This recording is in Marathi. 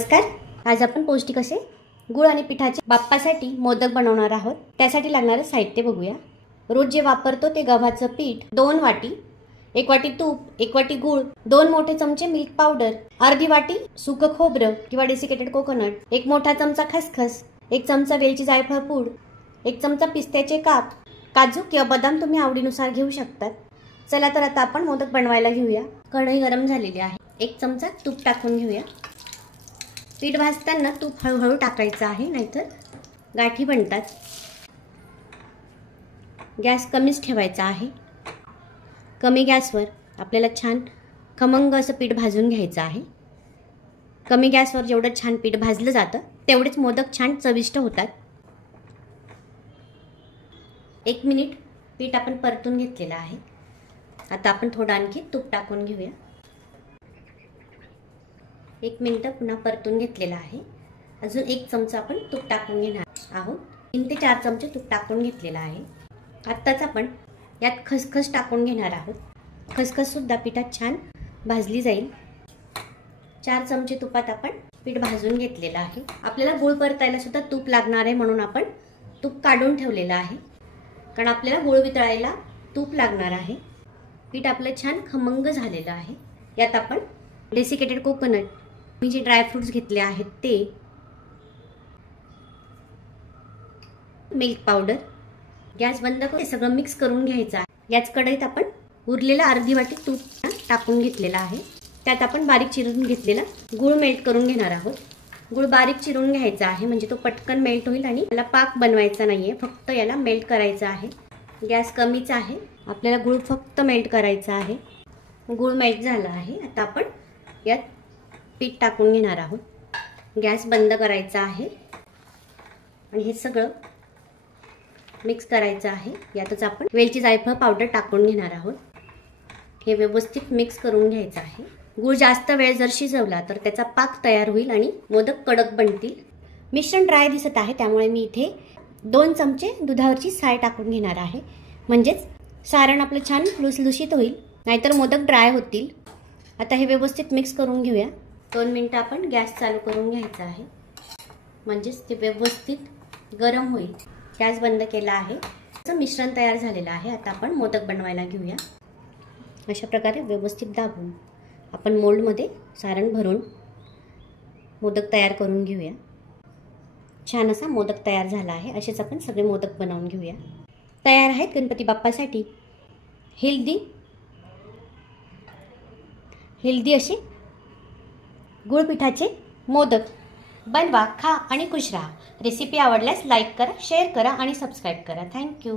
नमस्कार। आज आपण पौष्टिक असे गुळ आणि पिठाचे बाप्पासाठी मोदक बनवणार आहोत। त्यासाठी लागणारे साहित्य बघूया। रोज जे वापरतो ते गव्हाचं पीठ 2 वाटी, 1 वाटी तूप, 1 वाटी गुळ, 2 मोठे चमचे मिल्क पावडर, अर्धी वाटी सुकं खोबरं किंवा डेसिकेटेड कोकोनट, 1 मोठा चमचा खसखस, 1 चमचा वेलची जायफळ पूड, 1 चमचा पिस्त्याचे काप, काजू किंवा बदाम तुम्ही आवडीनुसार घेऊ शकतात। चला तर आता आपण मोदक बनवायला घेऊया। कढई गरम झालेली आहे। 1 चमचा तूप टाकून घेऊया। पीठ भाजताना तूप हळूहळू टाकायचं आहे, नाहीतर गाठी बनतात। गॅस कमीच ठेवायचा आहे। कमी गॅसवर आपल्याला छान खमंग असं पीठ भाजून घ्यायचं आहे। कमी गॅसवर जेवढं छान पीठ भाजलं जातं तेवढेच मोदक छान चविष्ट होतात। 1 मिनिट पीठ आपण परतून घेतलेलं आहे। आता आपण थोडं आणखी तूप टाकून घेऊया। 1 मिनिट पुन्हा परतून घेतलेला आहे। अजून 1 चमचा आपण तूप टाकून घेणार आहोत। 3 ते 4 चमचे तूप टाकून घेतलेला आहे। आत्ताच आपण यात खसखस टाकून घेणार आहोत। खसखस सुद्धा पिठात छान भाजली जाईल। 4 चमचे तुपात आपण पीठ भाजून घेतलेलं आहे। आपल्याला गुळ परतायला सुद्धा तूप लागणार आहे, म्हणून आपण तूप काढून ठेवलेलं आहे, कारण आपल्याला गुळ वितळायला तूप लागणार आहे। पीठ आपलं छान खमंग झालेलं आहे। यात आपण डेसिकेटेड कोकोनट, मी जे ड्राय फ्रूट्स घेतले आहेत ते, मिल्क पावडर, गॅस बंद करून सगळं मिक्स करून घ्यायचं आहे। याच कढईत आपण उरलेला अर्धी वाटी तूप टाकून घेतलेला आहे। त्यात आपण बारीक चिरून घेतलेला गुळ मेल्ट करून घेणार आहोत। गुळ बारीक चिरून घ्यायचा आहे, म्हणजे तो पटकन मेल्ट होईल आणि याला पाक बनवायचा नाहीये, फक्त याला मेल्ट करायचं आहे। गॅस कमीच आहे, आपल्याला गुळ फक्त मेल्ट करायचा आहे। गुळ मेल्ट झाला आहे। आता आपण यात पीठ टाकून घेणार आहोत। गॅस बंद करायचा आहे आणि हे सगळं मिक्स करायचं आहे। यातच आपण वेलची जायफळ पावडर टाकून घेणार आहोत। हे व्यवस्थित मिक्स करून घ्यायचं आहे। गुळ जास्त वेळ जर शिजवला तर त्याचा पाक तयार होईल आणि मोदक कडक बनतील। मिश्रण ड्राय दिसत आहे, त्यामुळे मी इथे 2 चमचे दुधावरची साय टाकून घेणार आहे, म्हणजेच सारण आपलं छान लुसलुशीत होईल, नाहीतर मोदक ड्राय होतील। आता हे व्यवस्थित मिक्स करून घेऊया। 2 मिनिटं आपण गॅस चालू करून घ्यायचा आहे, म्हणजेच ते व्यवस्थित गरम होईल। गॅस बंद केला आहे। त्याचं मिश्रण तयार झालेलं आहे। आता आपण मोदक बनवायला घेऊया। अशा प्रकारे व्यवस्थित दाबून आपण मोल्डमध्ये सारण भरून मोदक तयार करून घेऊया। छान असा मोदक तयार झाला आहे। असेच आपण सगळे मोदक बनवून घेऊया। तयार आहेत गणपती बाप्पासाठी हेल्दी असे गुळपिठाचे मोदक। बनवा, खा आणि खुश राहा। रेसिपी आवडल्यास लाईक करा, शेअर करा आणि सबस्क्राईब करा। थँक्यू।